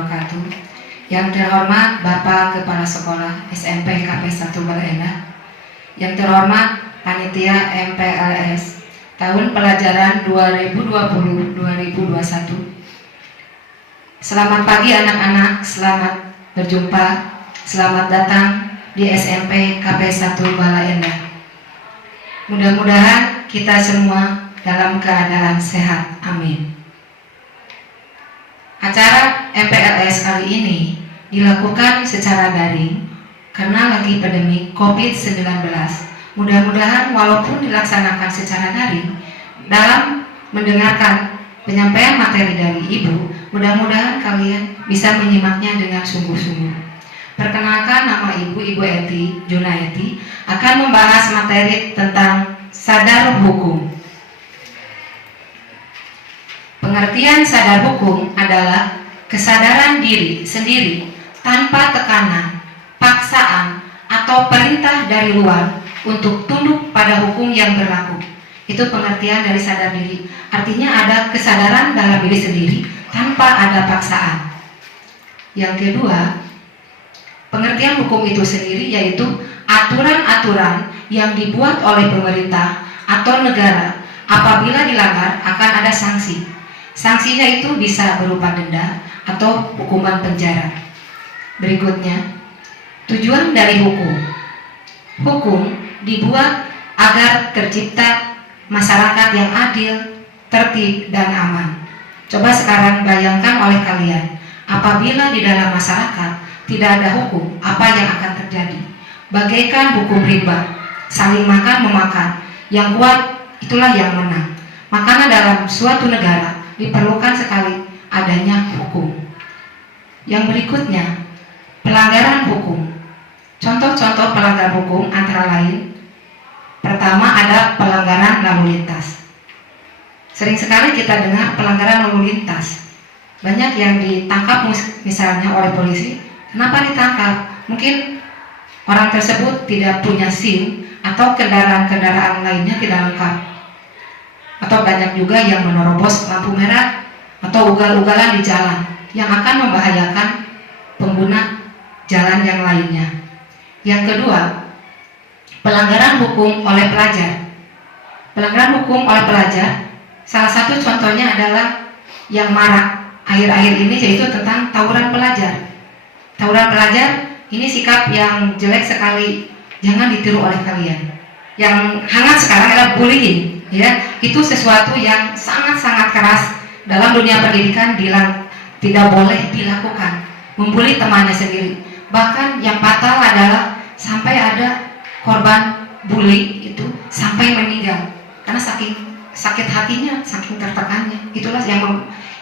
wabarakatuh. Yang terhormat Bapak Kepala Sekolah SMP KP1 Bale Endah, yang terhormat Panitia MPLS tahun pelajaran 2020-2021. Selamat pagi anak-anak, selamat berjumpa, selamat datang di SMP KP1 Bale Endah. Mudah-mudahan kita semua dalam keadaan sehat, amin. Acara MPLS kali ini dilakukan secara daring karena lagi pandemi COVID-19. Mudah-mudahan walaupun dilaksanakan secara daring, dalam mendengarkan penyampaian materi dari Ibu, mudah-mudahan kalian bisa menyimaknya dengan sungguh-sungguh. Perkenalkan, nama Ibu Eti Junaidi akan membahas materi tentang sadar hukum. Pengertian sadar hukum adalah kesadaran diri sendiri tanpa tekanan, paksaan, atau perintah dari luar untuk tunduk pada hukum yang berlaku. Itu pengertian dari sadar diri. Artinya ada kesadaran dalam diri sendiri tanpa ada paksaan. Yang kedua, pengertian hukum itu sendiri yaitu aturan-aturan yang dibuat oleh pemerintah atau negara. Apabila dilanggar akan ada sanksi. Sanksinya itu bisa berupa denda atau hukuman penjara. Berikutnya, tujuan dari hukum. Hukum dibuat agar tercipta masyarakat yang adil, tertib, dan aman. Coba sekarang bayangkan oleh kalian, apabila di dalam masyarakat tidak ada hukum, apa yang akan terjadi? Bagaikan hukum rimba, saling makan-memakan, yang kuat itulah yang menang. Makanya dalam suatu negara diperlukan sekali adanya hukum. Yang berikutnya, pelanggaran hukum. Contoh-contoh pelanggaran hukum antara lain, pertama ada pelanggaran lalu lintas. Sering sekali kita dengar pelanggaran lalu lintas. Banyak yang ditangkap misalnya oleh polisi. Kenapa ditangkap? Mungkin orang tersebut tidak punya SIM atau kendaraan-kendaraan lainnya tidak lengkap. Atau banyak juga yang menerobos lampu merah atau ugal-ugalan di jalan yang akan membahayakan pengguna jalan yang lainnya. Yang kedua, pelanggaran hukum oleh pelajar. Pelanggaran hukum oleh pelajar, salah satu contohnya adalah yang marak akhir-akhir ini yaitu tentang tawuran pelajar. Tawuran pelajar ini sikap yang jelek sekali, jangan ditiru oleh kalian. Yang hangat sekarang adalah bullying. Ya, itu sesuatu yang sangat-sangat keras dalam dunia pendidikan tidak boleh dilakukan. Membuli temannya sendiri. Bahkan yang fatal adalah sampai ada korban bully itu sampai meninggal karena saking sakit hatinya, saking tertekannya. Itulah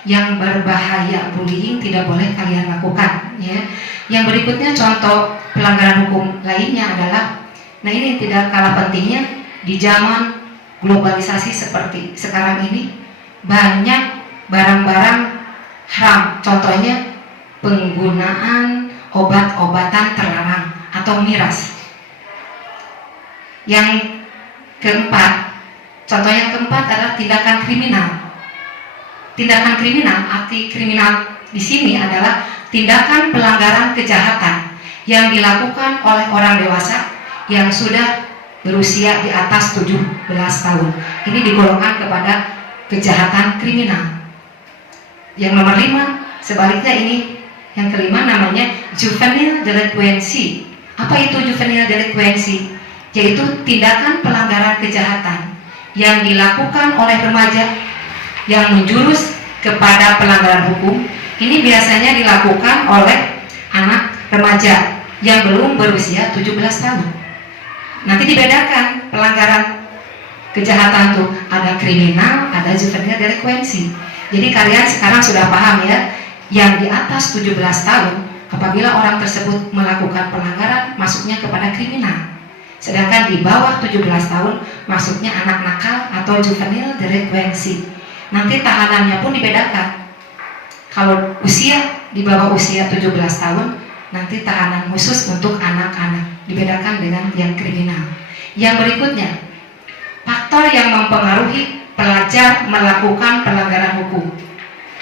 yang berbahaya. Bullying tidak boleh kalian lakukan. Ya. Yang berikutnya contoh pelanggaran hukum lainnya adalah, nah ini tidak kalah pentingnya di zaman globalisasi seperti sekarang ini, banyak barang-barang haram. Contohnya penggunaan obat-obatan terlarang atau miras. Yang keempat, contoh yang keempat adalah tindakan kriminal. Tindakan kriminal, arti kriminal di sini adalah tindakan pelanggaran kejahatan yang dilakukan oleh orang dewasa yang sudah berusia di atas 17 tahun. Ini digolongkan kepada kejahatan kriminal. Yang nomor 5, sebaliknya ini yang kelima namanya juvenile delinquency. Apa itu juvenile delinquency? Yaitu tindakan pelanggaran kejahatan yang dilakukan oleh remaja yang menjurus kepada pelanggaran hukum. Ini biasanya dilakukan oleh anak remaja yang belum berusia 17 tahun. Nanti dibedakan pelanggaran kejahatan tuh, ada kriminal, ada juvenile delinquency. Jadi kalian sekarang sudah paham ya, yang di atas 17 tahun apabila orang tersebut melakukan pelanggaran masuknya kepada kriminal. Sedangkan di bawah 17 tahun masuknya anak nakal atau juvenile delinquency. Nanti tahanannya pun dibedakan. Kalau usia di bawah usia 17 tahun, nanti tahanan khusus untuk anak-anak, dibedakan dengan yang kriminal. Yang berikutnya, faktor yang mempengaruhi pelajar melakukan pelanggaran hukum.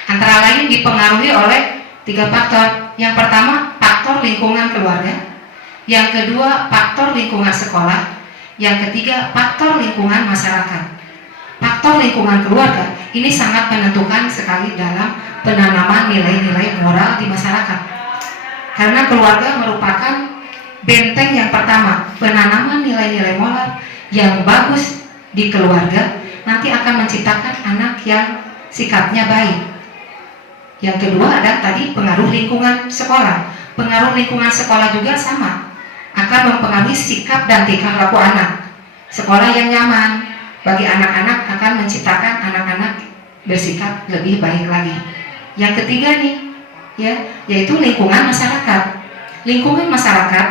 Antara lain dipengaruhi oleh Tiga faktor. Yang pertama, faktor lingkungan keluarga. Yang kedua, faktor lingkungan sekolah. Yang ketiga, faktor lingkungan masyarakat. Faktor lingkungan keluarga ini sangat menentukan sekali dalam penanaman nilai-nilai moral di masyarakat. Karena keluarga merupakan benteng yang pertama. Penanaman nilai-nilai moral yang bagus di keluarga nanti akan menciptakan anak yang sikapnya baik. Yang kedua ada tadi pengaruh lingkungan sekolah. Pengaruh lingkungan sekolah juga sama, akan mempengaruhi sikap dan tingkah laku anak. Sekolah yang nyaman bagi anak-anak akan menciptakan anak-anak bersikap lebih baik lagi. Yang ketiga nih, yaitu lingkungan masyarakat. Lingkungan masyarakat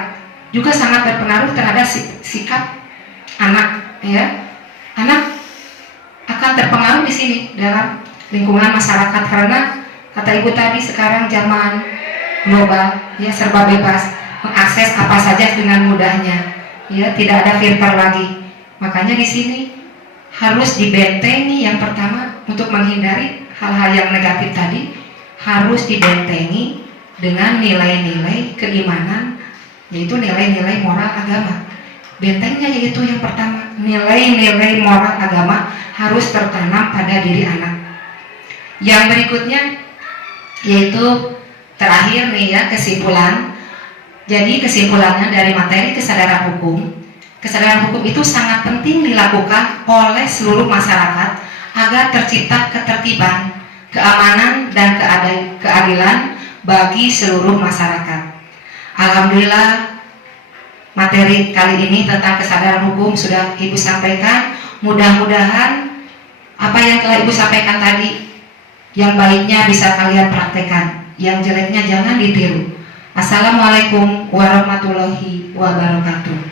juga sangat berpengaruh terhadap sikap anak. Anak akan terpengaruh di sini dalam lingkungan masyarakat karena kata ibu tadi sekarang zaman global, serba bebas, mengakses apa saja dengan mudahnya, tidak ada filter lagi. Makanya di sini harus dibentengi yang pertama untuk menghindari hal-hal yang negatif tadi, harus dibentengi dengan nilai-nilai keimanan, yaitu nilai-nilai moral agama. Bentengnya yaitu yang pertama, nilai-nilai moral agama harus tertanam pada diri anak. Yang berikutnya yaitu terakhir nih kesimpulan. Jadi kesimpulannya dari materi kesadaran hukum, kesadaran hukum itu sangat penting dilakukan oleh seluruh masyarakat agar tercipta ketertiban, keamanan, dan keadilan bagi seluruh masyarakat. Alhamdulillah materi kali ini tentang kesadaran hukum sudah Ibu sampaikan. Mudah-mudahan apa yang telah Ibu sampaikan tadi, yang baiknya bisa kalian praktekkan, yang jeleknya jangan ditiru. Assalamualaikum warahmatullahi wabarakatuh.